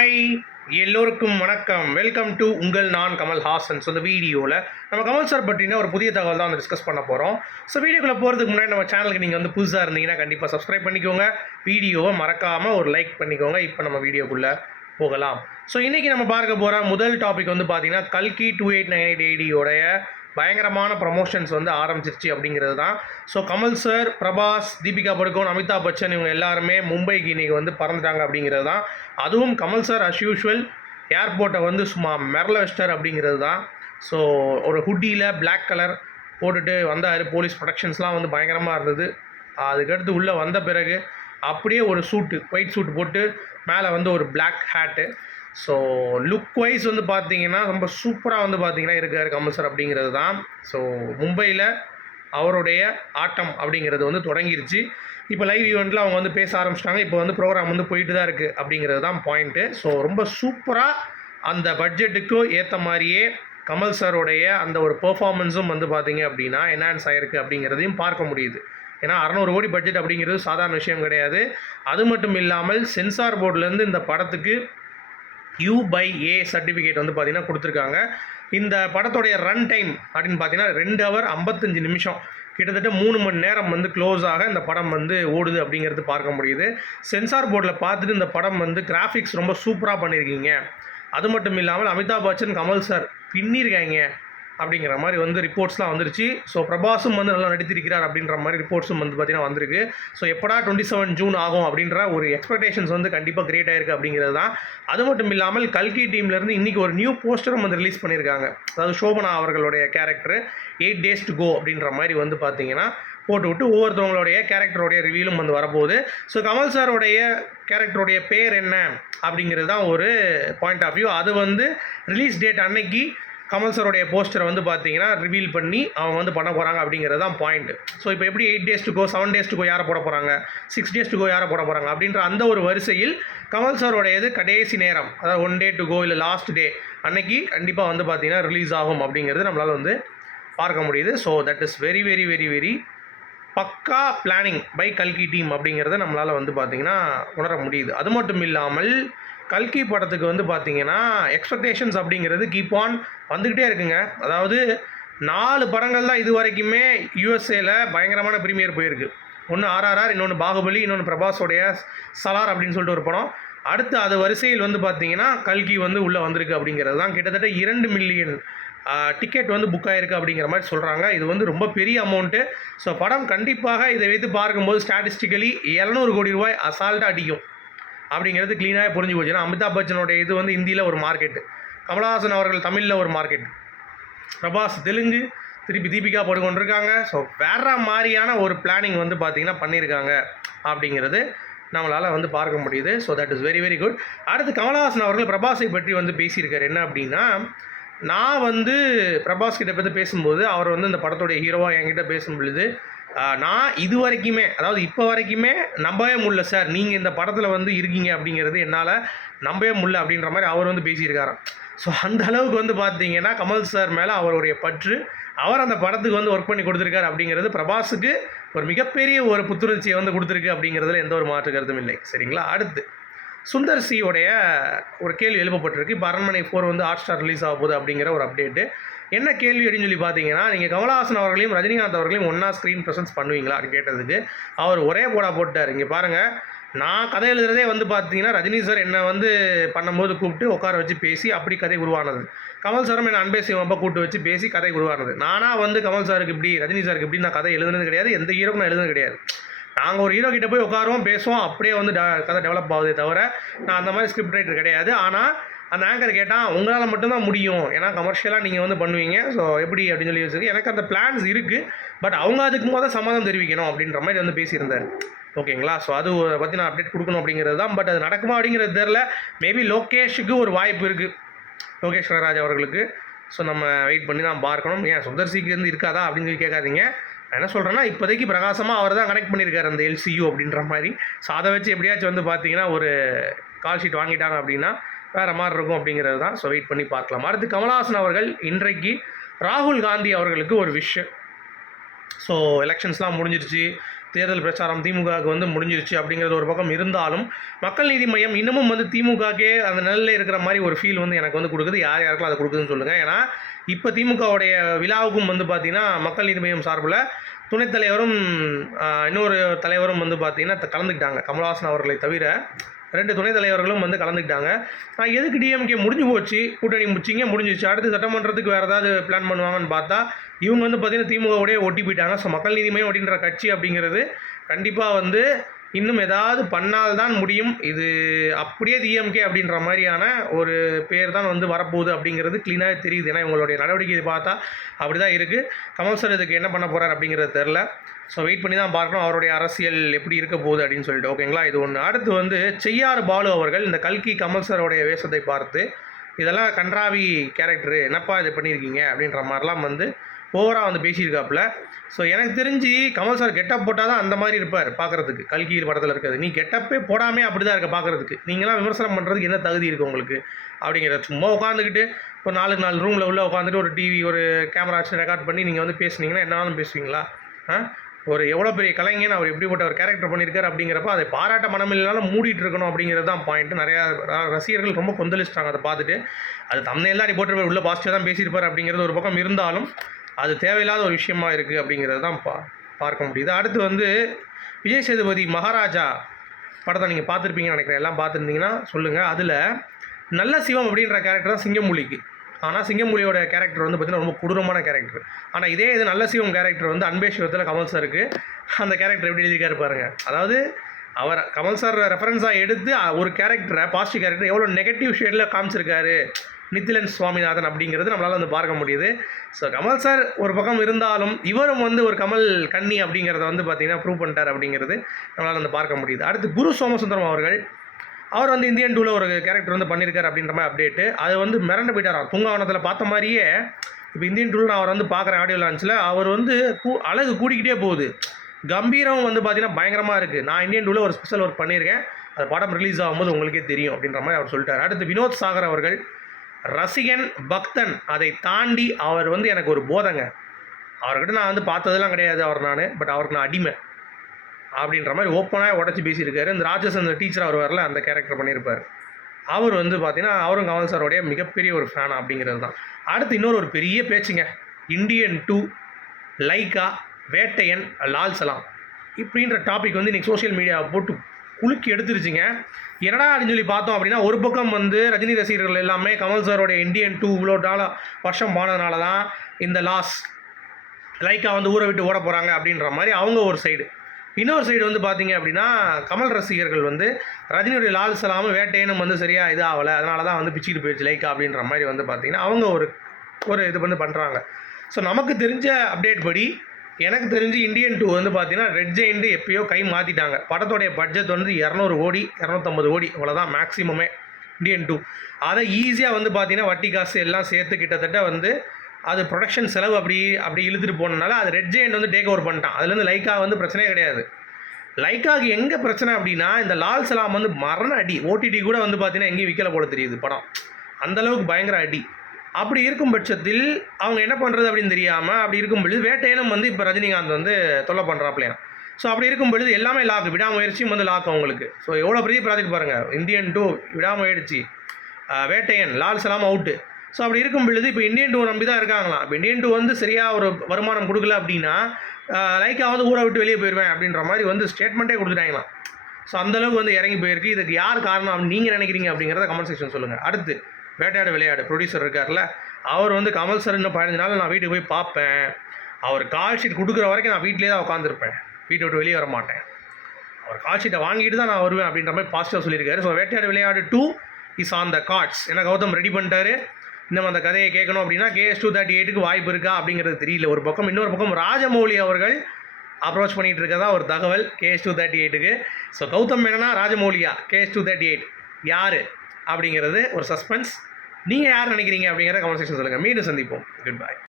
Hi, எல்லோருக்கும் வணக்கம். Welcome to உங்கள் நான் கமல் ஹாசன். ஸோ இந்த வீடியோவில் நம்ம கமல் சார் பற்றின ஒரு புதிய தகவல் தான் வந்து டிஸ்கஸ் பண்ண போகிறோம். ஸோ வீடியோக்குள்ளே போகிறதுக்கு முன்னாடி நம்ம சேனலுக்கு நீங்கள் வந்து புதுசாக இருந்தீங்கன்னா கண்டிப்பாக சப்ஸ்கிரைப் பண்ணிக்கோங்க. வீடியோவை மறக்காமல் ஒரு லைக் பண்ணிக்கோங்க. இப்போ நம்ம வீடியோக்குள்ளே போகலாம். ஸோ இன்றைக்கி நம்ம பார்க்க போகிற முதல் டாபிக் வந்து பார்த்திங்கன்னா கல்கி 2898 AD பயங்கரமான ப்ரமோஷன்ஸ் வந்து ஆரம்பிச்சிருச்சு அப்படிங்கிறது தான். ஸோ கமல் சார், பிரபாஸ், தீபிகா படுகோன், அமிதாப் பச்சன் இவங்க எல்லாருமே மும்பைக்கு இன்றைக்கி வந்து பறந்துட்டாங்க அப்படிங்கிறது தான். அதுவும் கமல் சார் அஸ் யூஷுவல் ஏர்போர்ட்டை வந்து சும்மா மிரள வச்சிட்டார் அப்படிங்கிறது தான். ஸோ ஒரு ஹுட்டியில் பிளாக் கலர் போட்டுட்டு வந்தார். போலீஸ் ப்ரொடெக்ஷன்ஸ்லாம் வந்து பயங்கரமாக இருந்தது. அதுக்கடுத்து உள்ளே வந்த பிறகு அப்படியே ஒரு சூட்டு, ஒயிட் சூட்டு போட்டு மேலே வந்து ஒரு black hat. So look wise வந்து பார்த்தீங்கன்னா ரொம்ப சூப்பராக வந்து பார்த்தீங்கன்னா இருக்கார் கமல் சார் அப்படிங்கிறது தான். ஸோ மும்பையில் அவருடைய ஆட்டம் அப்படிங்கிறது வந்து தொடங்கிருச்சு. இப்போ லைவ் ஈவெண்ட்டில் அவங்க வந்து பேச ஆரம்பிச்சிட்டாங்க. இப்போ வந்து ப்ரோக்ராம் வந்து போயிட்டு தான் இருக்குது அப்படிங்கிறது தான் பாயிண்ட்டு. ஸோ ரொம்ப சூப்பராக அந்த பட்ஜெட்டுக்கு ஏற்ற மாதிரியே கமல் சாரோடைய அந்த ஒரு பெர்ஃபார்மன்ஸும் வந்து பார்த்தீங்க அப்படின்னா என்ஹான்ஸ் ஆகிருக்கு அப்படிங்கிறதையும் பார்க்க முடியுது. ஏன்னா 600 கோடி பட்ஜெட் அப்படிங்கிறது சாதாரண விஷயம் கிடையாது. அது மட்டும் இல்லாமல் சென்சார் போர்ட்லேருந்து இந்த படத்துக்கு U/A சர்டிஃபிகேட் வந்து பார்த்திங்கன்னா கொடுத்துருக்காங்க. இந்த படத்துடைய ரன் டைம் அப்படின்னு பார்த்தீங்கன்னா 2 ஹவர் 55 நிமிஷம், கிட்டத்தட்ட 3 மணி நேரம் வந்து க்ளோஸ் ஆக இந்த படம் வந்து ஓடுது அப்படிங்கிறது பார்க்க முடியுது. சென்சார் போர்டில் பார்த்துட்டு இந்த படம் வந்து கிராஃபிக்ஸ் ரொம்ப சூப்பராக பண்ணியிருக்கீங்க, அது மட்டும் இல்லாமல் அமிதாப் பச்சன், கமல் சார் பின்னிருக்காங்க அப்படிங்கிற மாதிரி வந்து ரிப்போர்ட்ஸ்லாம் வந்துருச்சு. ஸோ பிரபாஸும் வந்து நல்லா நடித்திருக்கிறார் அப்படின்ற மாதிரி ரிப்போர்ட்ஸும் வந்து பார்த்திங்கன்னா வந்திருக்கு. ஸோ எப்படா 27 ஜூன் ஆகும் அப்படின்ற ஒரு எக்ஸ்பெக்டேஷன்ஸ் வந்து கண்டிப்பாக கிரியேட் ஆகிருக்கு அப்படிங்கிறது தான். அது மட்டும் இல்லாமல் கல்கி டீம்லேருந்து இன்றைக்கி ஒரு நியூ போஸ்டரும் வந்து ரிலீஸ் பண்ணியிருக்காங்க. அதாவது சோபனா அவர்களுடைய கேரக்டர் 8 days to go அப்படின்ற மாதிரி வந்து பார்த்திங்கன்னா போட்டுவிட்டு ஒவ்வொருத்தவங்களுடைய கேரக்டருடைய ரிவியூலும் வந்து வரப்போகுது. ஸோ கமல் சாரோடைய கேரக்டருடைய பேர் என்ன அப்படிங்கிறது தான் ஒரு பாயிண்ட் ஆஃப் வியூ. அது வந்து ரிலீஸ் டேட் அன்னைக்கு கமல் சாரோடைய போஸ்டரை வந்து பார்த்தீங்கன்னா ரிவீல் பண்ணி அவங்க வந்து பண்ண போகிறாங்க அப்படிங்கிறது தான் பாயிண்ட். ஸோ இப்போ எப்படி 8 days to go, 7 days to go யாரை போட போகிறாங்க, 6 days to go யாரை போட போகிறாங்க அப்படின்ற அந்த ஒரு வரிசையில் கமல் சாரோடையது கடைசி நேரம், அதாவது 1 day to go இல்லை லாஸ்ட் டே அன்னைக்கு கண்டிப்பாக வந்து பார்த்தீங்கன்னா ரிலீஸ் ஆகும் அப்படிங்கிறது நம்மளால் வந்து பார்க்க முடியுது. So that is very very very very பக்கா பிளானிங் பை கல்கி டீம் அப்படிங்கிறத நம்மளால் வந்து பார்த்திங்கன்னா உணர முடியுது. அது மட்டும் இல்லாமல் கல்கி படத்துக்கு வந்து பார்த்திங்கன்னா எக்ஸ்பெக்டேஷன்ஸ் அப்படிங்கிறது கீப் ஆன் வந்துக்கிட்டே இருக்குங்க. அதாவது 4 படங்கள் தான் இது வரைக்குமே யூஎஸ்ஏல பயங்கரமான ப்ரீமியர் போயிருக்கு. ஒன்று RRR, இன்னொன்று பாகுபலி, இன்னொன்று பிரபாஸோடைய சலார் அப்படின்னு சொல்லிட்டு ஒரு படம். அடுத்து அது வரிசையில் வந்து பார்த்திங்கன்னா கல்கி வந்து உள்ளே வந்திருக்கு அப்படிங்கிறது தான். கிட்டத்தட்ட 2 மில்லியன் டிக்கெட் வந்து புக் ஆகிருக்கு அப்படிங்கிற மாதிரி சொல்கிறாங்க. இது வந்து ரொம்ப பெரிய அமௌண்ட்டு. ஸோ படம் கண்டிப்பாக இதை வைத்து பார்க்கும்போது ஸ்டாட்டிஸ்டிக்கலி 700 கோடி ரூபாய் அசால்ட்டாக அடிக்கும் அப்படிங்கிறது க்ளீனாக புரிஞ்சு போச்சு. ஏன்னா அமிதாப் பச்சனுடைய இது வந்து ஹிந்தியில் ஒரு மார்க்கெட்டு, கமல்ஹாசன் அவர்கள் தமிழில் ஒரு மார்க்கெட், பிரபாஸ் தெலுங்கு, திருப்பி தீபிகா போட்டுக்கொண்டிருக்காங்க. ஸோ வேறு மாதிரியான ஒரு பிளானிங் வந்து பார்த்திங்கன்னா பண்ணியிருக்காங்க அப்படிங்கிறது நம்மளால் வந்து பார்க்க முடியுது. So that is very very good. அடுத்து கமல்ஹாசன் அவர்கள் பிரபாஸை பற்றி வந்து பேசியிருக்காரு. என்ன அப்படின்னா, நான் வந்து பிரபாஸ் கிட்ட பற்றி பேசும்போது அவர் வந்து இந்த படத்துடைய ஹீரோவாக என்கிட்ட பேசும் பொழுது நான் இது வரைக்குமே, அதாவது இப்போ வரைக்குமே நம்பவே முடியல சார், நீங்கள் இந்த படத்தில் வந்து இருக்கீங்க அப்படிங்கிறது என்னால் நம்பவே முடியல அப்படின்ற மாதிரி அவர் வந்து பேசியிருக்காராம். ஸோ அந்த அளவுக்கு வந்து பார்த்தீங்கன்னா கமல் சார் மேலே அவருடைய பற்று, அவர் அந்த படத்துக்கு வந்து ஒர்க் பண்ணி கொடுத்துருக்காரு அப்படிங்கிறது பிரபாஸுக்கு ஒரு மிகப்பெரிய ஒரு புத்துணர்ச்சியை வந்து கொடுத்துருக்கு அப்படிங்கிறதுல எந்த ஒரு மாற்று கருத்தும் இல்லை. சரிங்களா? அடுத்து சுந்தர் சியோடைய ஒரு கேள்வி எழுப்பப்பட்டிருக்கு. இப்போ அரண்மனை 4 வந்து ஹாட்ஸ்டார் ரிலீஸ் ஆக போகுது அப்படிங்கிற ஒரு அப்டேட்டு. என்ன கேள்வி அப்படின்னு சொல்லி பார்த்தீங்கன்னா, நீங்கள் கமல்ஹாசன் அவர்களையும் ரஜினிகாந்த் அவர்களையும் ஒன்றா ஸ்க்ரீன் ப்ரெசன்ஸ் பண்ணுவீங்களா அப்படின்னு கேட்டதுக்கு அவர் ஒரே போடா போட்டார். இங்கே பாருங்கள், நான் கதை எழுதுறதே வந்து பார்த்தீங்கன்னா ரஜினி சார் என்னை வந்து பண்ணும்போது கூப்பிட்டு உட்கார வச்சு பேசி அப்படி கதை உருவானது. கமல் சாரும் என்னை அன்பே சிவம்பா கூப்பிட்டு வச்சு பேசி கதை உருவானது. நானாக வந்து கமல் சாருக்கு இப்படி, ரஜினி சாருக்கு இப்படி நான் கதை எழுதுனது கிடையாது. எந்த ஹீரோக்கும் நான் எழுதுனது கிடையாது. நாங்கள் ஒரு ஹீரோ கிட்டே போய் உட்காருவோம், பேசுவோம், அப்படியே வந்து கதை டெவலப் ஆகுதே தவிர நான் அந்த மாதிரி ஸ்கிரிப்ட் ரைட்டர் கிடையாது. ஆனால் அந்த ஆங்கர் கேட்டால் உங்களால் மட்டும்தான் முடியும், ஏன்னா கமர்ஷியலாக நீங்கள் வந்து பண்ணுவீங்க, ஸோ எப்படி அப்படின்னு சொல்லி வச்சுருக்கு. எனக்கு அந்த பிளான்ஸ் இருக்குது, பட் அவங்க அதுக்கு முதல் சம்மதம் தெரிவிக்கணும் அப்படின்ற மாதிரி வந்து பேசியிருந்தார். ஓகேங்களா? ஸோ அது பற்றி நான் அப்டேட் கொடுக்கணும் அப்படிங்கிறது தான். பட் அது நடக்குமா அப்படிங்கிறது தெரில. மேபி லோகேஷுக்கு ஒரு வாய்ப்பு இருக்குது, லோகேஷ் கனகராஜ் அவர்களுக்கு. ஸோ நம்ம வெயிட் பண்ணி தான் பார்க்கணும். ஏன் சுந்தர் சிக்கு வந்து இருக்காதா அப்படின்னு சொல்லி கேட்காதீங்க. நான் என்ன சொல்கிறேன்னா, இப்போதைக்கு பிரகாசமாக அவர் தான் கனெக்ட் பண்ணியிருக்காரு அந்த LCU அப்படின்ற மாதிரி. ஸோ அதை வச்சு எப்படியாச்சும் வந்து பார்த்தீங்கன்னா ஒரு கால் ஷீட் வாங்கிட்டாங்க அப்படின்னா வேறு மாதிரி இருக்கும் அப்படிங்கிறது தான். ஸோ வெயிட் பண்ணி பார்க்கலாம். அடுத்து கமல்ஹாசன் அவர்கள் இன்றைக்கு ராகுல் காந்தி அவர்களுக்கு ஒரு விஷ். ஸோ எலெக்ஷன்ஸ்லாம் முடிஞ்சிருச்சு. தேர்தல் பிரச்சாரம் திமுகவுக்கு வந்து முடிஞ்சிருச்சு அப்படிங்கிறது ஒரு பக்கம் இருந்தாலும், மக்கள் நீதி மையம் இன்னமும் வந்து திமுகக்கே அந்த நிலையில் இருக்கிற மாதிரி ஒரு ஃபீல் வந்து எனக்கு வந்து கொடுக்குது. யார் யாருக்கெல்லாம் அதை கொடுக்குதுன்னு சொல்லுங்கள். ஏன்னா இப்போ திமுகவுடைய விழாவுக்கும் வந்து பார்த்திங்கன்னா மக்கள் நீதி மையம் சார்பில் துணைத் தலைவரும் இன்னொரு தலைவரும் வந்து பார்த்திங்கன்னா கலந்துக்கிட்டாங்க. கமல்ஹாசன் அவர்களை தவிர 2 துணைத் தலைவர்களும் வந்து கலந்துக்கிட்டாங்க. எதுக்கு டிஎம்கே முடிஞ்சு போச்சு, கூட்டணி முடிச்சிங்க முடிஞ்சிச்சு, அடுத்து சட்டமன்றத்துக்கு வேறு ஏதாவது பிளான் பண்ணுவாங்கன்னு பார்த்தா இவங்க வந்து பார்த்திங்கன்னா திமுகவோடய ஒட்டி போயிட்டாங்க. ஸோ மக்கள் நீதி மையம் அப்படின்ற கட்சி அப்படிங்கிறது கண்டிப்பாக வந்து இன்னும் ஏதாவது பண்ணால்தான் முடியும். இது அப்படியே டிஎம்கே அப்படின்ற மாதிரியான ஒரு பேர் தான் வந்து வரப்போகுது அப்படிங்கிறது க்ளீனாகவே தெரியுது. ஏன்னா இவங்களுடைய நடவடிக்கையை பார்த்தா அப்படி தான் இருக்குது. கமல் சார் இதுக்கு என்ன பண்ண போகிறார் அப்படிங்கிறது தெரில. ஸோ வெயிட் பண்ணி தான் பார்க்கணும் அவருடைய அரசியல் எப்படி இருக்க போகுது அப்படின்னு சொல்லிட்டு. ஓகேங்களா, இது ஒன்று. அடுத்து வந்து செய்யாறு பாலு அவர்கள் இந்த கல்கி கமல் சாரோடைய வேஷத்தை பார்த்து இதெல்லாம் கன்றாவி கேரக்டரு, என்னப்பா இது பண்ணியிருக்கீங்க அப்படின்ற மாதிரிலாம் வந்து ஓவராக வந்து பேசியிருக்காப்புல. ஸோ எனக்கு தெரிஞ்சு கமல் சார் கெட்டப் போட்டால் தான் அந்த மாதிரி இருப்பார் பார்க்குறதுக்கு. கல்கி படத்தில் இருக்கிறது நீ கெட்டப்பே போடாமே அப்படி தான் இருக்க பார்க்குறதுக்கு. நீங்களாம் விமர்சனம் பண்ணுறதுக்கு என்ன தகுதி இருக்குது உங்களுக்கு அப்படிங்கிற. சும்மா உட்காந்துக்கிட்டு இப்போ 4 ரூமில் உள்ள உட்காந்துட்டு ஒரு டிவி ஒரு கேமரா வச்சு ரெக்கார்ட் பண்ணி நீங்கள் வந்து பேசுனீங்கன்னா என்னாலும் பேசுவீங்களா? ஒரு எவ்வளோ பெரிய கலைஞன், அவர் எப்படிப்பட்ட ஒரு கேரக்டர் பண்ணியிருக்காரு அப்படிங்கிறப்ப அதை பாராட்ட மனமில்லாலும் மூடிட்டு இருக்கணும் அப்படிங்கிறது தான் பாயிண்ட்டு. நிறையா ரசிகர்கள் ரொம்ப கொந்தளிச்சிட்டாங்க அதை பார்த்துட்டு. அது தம்ப்நெயில்ல தான் போட்டு உள்ள பாசிட்டிவாக தான் பேசியிருப்பார் அப்படிங்கிறது ஒரு பக்கம் இருந்தாலும் அது தேவையில்லாத ஒரு விஷயமா இருக்குது அப்படிங்கிறது தான் பார்க்க முடியுது. அடுத்து வந்து விஜய் சேதுபதி மகாராஜா படத்தை நீங்கள் பார்த்துருப்பீங்கன்னு நினைக்கிறேன். எல்லாம் பார்த்துருந்தீங்கன்னா சொல்லுங்கள். அதில் நல்ல சிவம் அப்படின்ற கேரக்டர் தான் சிங்கமொழிக்கு. ஆனால் சிங்கமொழியோட கேரக்டர் வந்து பார்த்திங்கன்னா ரொம்ப கொடூரமான கேரக்டர். ஆனால் இதே இது நல்ல சிவம் கேரக்டர் வந்து அன்பே சிவத்தில் கமல் சாருக்கு அந்த கேரக்டர் எப்படி எழுதியிருக்காரு பாருங்கள். அதாவது அவர் கமல் சார் ரெஃபரன்ஸாக எடுத்து ஒரு கேரக்டரை பாசிட்டிவ் கேரக்டர் எவ்வளோ நெகட்டிவ் ஷேடில் காமிச்சிருக்காரு நித்திலன் சுவாமிநாதன் அப்படிங்கிறது நம்மளால் வந்து பார்க்க முடியுது. ஸோ கமல் சார் ஒரு பக்கம் இருந்தாலும் இவரும் வந்து ஒரு கமல் கன்னி அப்படிங்கிறத வந்து பார்த்திங்கன்னா ப்ரூவ் பண்ணிட்டார் அப்படிங்கிறது நம்மளால் வந்து பார்க்க முடியுது. அடுத்து குரு சோமசுந்தரம் அவர் வந்து இந்தியன் 2ல் ஒரு கேரக்டர் வந்து பண்ணியிருக்காரு அப்படின்ற மாதிரி அப்டேட்டு. அது வந்து மிரண்டு போயிட்டாராம். தூங்காவனத்தில் பார்த்த மாதிரியே இப்போ இந்தியன் 2ல் நான் அவர் வந்து பார்க்குறேன் ஆடியோ லான்ச்சில். அவர் வந்து அழகு கூடிக்கிட்டே போகுது. கம்பீரம் வந்து பார்த்திங்கன்னா பயங்கரமாக இருக்குது. நான் இந்தியன் 2ல் ஒரு ஸ்பெஷல் ஒர்க் பண்ணியிருக்கேன், அது படம் ரிலீஸ் ஆகும்போது உங்களுக்கே தெரியும் அப்படின்ற மாதிரி அவர் சொல்லிட்டார். அடுத்து வினோத் சாகர் அவர்கள் ரசிகன் பக்தன் அதை தாண்டி அவர் வந்து எனக்கு ஒரு போதைங்க. அவர்கிட்ட நான் வந்து பார்த்ததெல்லாம் கிடையாது பட் அவருக்கு நான் அடிமை அப்படின்ற மாதிரி ஓப்பனாக உடச்சி பேசியிருக்காரு. இந்த ராட்சசன் டீச்சர் அவர் வரல அந்த கேரக்டர் பண்ணியிருப்பார். அவர் வந்து பார்த்திங்கன்னா அவரும் கமல் சாரோடைய மிகப்பெரிய ஒரு ஃபேன் அப்படிங்கிறது தான். அடுத்து இன்னொரு ஒரு பெரிய பேச்சுங்க. இந்தியன் 2, லைக்கா, வேட்டையன், லால் சலாம் இப்படின்ற டாபிக் வந்து இன்றைக்கி சோஷியல் மீடியாவை போட்டு குலுக்கி எடுத்துருச்சுங்க. என்னடா அப்படின்னு சொல்லி பார்த்தோம் அப்படின்னா, ஒரு பக்கம் வந்து ரஜினி ரசிகர்கள் எல்லாமே கமல் சாரோடைய இந்தியன் 2 இவ்வளோ வருஷம் போனதுனால தான் இந்த லைக்கா வந்து ஊரை விட்டு ஓட போகிறாங்க அப்படின்ற மாதிரி அவங்க ஒரு சைடு. இன்னொரு சைடு வந்து பார்த்திங்க அப்படின்னா கமல் ரசிகர்கள் வந்து ரஜினியுடைய லால் சலாமும் வேட்டையனும் வந்து சரியாக இது ஆகலை, அதனால தான் வந்து பிச்சுக்கிட்டு போயிடுச்சு லைக்கா அப்படின்ற மாதிரி வந்து பார்த்திங்கன்னா அவங்க ஒரு இது வந்து பண்ணுறாங்க. ஸோ நமக்கு தெரிஞ்ச அப்டேட் படி எனக்கு தெரிஞ்சு இந்தியன் 2 வந்து பார்த்திங்கன்னா ரெட் ஜெயிண்ட் எப்போயோ கை மாற்றிட்டாங்க. படத்தோடைய பட்ஜெட் வந்து 200 கோடி 250 கோடி அவ்வளோதான் மேக்ஸிமமே இந்தியன் 2. அதை ஈஸியாக வந்து பார்த்திங்கன்னா வட்டி காசு எல்லாம் சேர்த்து கிட்டத்தட்ட வந்து அது ப்ரொடக்ஷன் செலவு அப்படி இழுத்துட்டு போனதுனால அது ரெட் ஜெயிண்ட் வந்து டேக் ஓவர் பண்ணிட்டான். அதுலேருந்து லைக்கா வந்து பிரச்சனையே கிடையாது. லைக்காவுக்கு எங்கே பிரச்சனை அப்படின்னா இந்த லால் சலாம் வந்து மரண அடி. ஓடிடி கூட வந்து பார்த்திங்கன்னா எங்கேயும் விற்கல போல தெரியுது படம், அந்தளவுக்கு பயங்கர அடி. அப்படி இருக்கும் பட்சத்தில் அவங்க என்ன பண்ணுறது அப்படின்னு தெரியாமல் அப்படி இருக்கும் பொழுது வேட்டையனும் வந்து இப்போ ரஜினிகாந்த் வந்து தொல்லை பண்ணுறாப்லையா. ஸோ அப்படி இருக்கும் பொழுது எல்லாமே லாக்கு, விடாமுயற்சியும் வந்து லாக் அவங்களுக்கு. ஸோ எவ்வளோ பெரிய ப்ராஜெக்ட் பாருங்கள். இந்தியன் 2 விடாமுயற்சி, வேட்டையன், லால் சலாம் அவுட்டு. ஸோ அப்படி இருக்கும் பொழுது இப்போ இந்தியன் 2 நம்பி தான் இருக்காங்களாம். இப்போ இந்தியன் 2 வந்து சரியாக ஒரு வருமானம் கொடுக்கல அப்படின்னா லைக்கா வந்து ஊரை விட்டு வெளியே போயிடுவேன் அப்படின்ற மாதிரி வந்து ஸ்டேட்மெண்ட்டே கொடுத்துட்டாங்களாம். ஸோ அந்தளவுக்கு வந்து இறங்கி போயிருக்கு. இதுக்கு யார் காரணம் அப்படின்னு நீங்கள் நினைக்கிறீங்க அப்படிங்கிறத கமெண்ட் செக்ஷன் சொல்லுங்கள். அடுத்து வேட்டையாடு விளையாடு ப்ரொடியூசர் இருக்கார்ல, அவர் வந்து கமல் சார் இன்னும் 15 நாள் நான் வீட்டுக்கு போய் பார்ப்பேன், அவர் கால் ஷீட் கொடுக்குற வரைக்கும் நான் வீட்டிலே தான் உட்காந்துருப்பேன், வீட்டை விட்டு வெளியே வர மாட்டேன், அவர் கால் ஷீட்டை வாங்கிட்டு தான் நான் வருவேன் அப்படின்ற மாதிரி பாசிட்டிவாக சொல்லியிருக்காரு. ஸோ வேட்டையாடு விளையாடு 2 இஸ் ஆன் த கார்ட்ஸ். ஏன்னா கௌதம் ரெடி பண்ணிட்டாரு. இன்னும் அந்த கதையை கேட்கணும் அப்படின்னா KS238க்கு வாய்ப்பு இருக்கா அப்படிங்கிறது தெரியல ஒரு பக்கம். இன்னொரு பக்கம் ராஜமௌலி அவர்கள் அப்ரோச் பண்ணிகிட்டு இருக்கதா ஒரு தகவல் KS238க்கு. ஸோ கௌதம் என்னன்னா ராஜமௌலியா KS238 யார் அப்படிங்கிறது ஒரு சஸ்பென்ஸ். நீங்கள் யார் நினைக்கிறீங்க அப்படிங்கிறத கமெண்ட் செக்ஷன் சொல்லுங்கள். மீண்டும் சந்திப்போம். Good bye.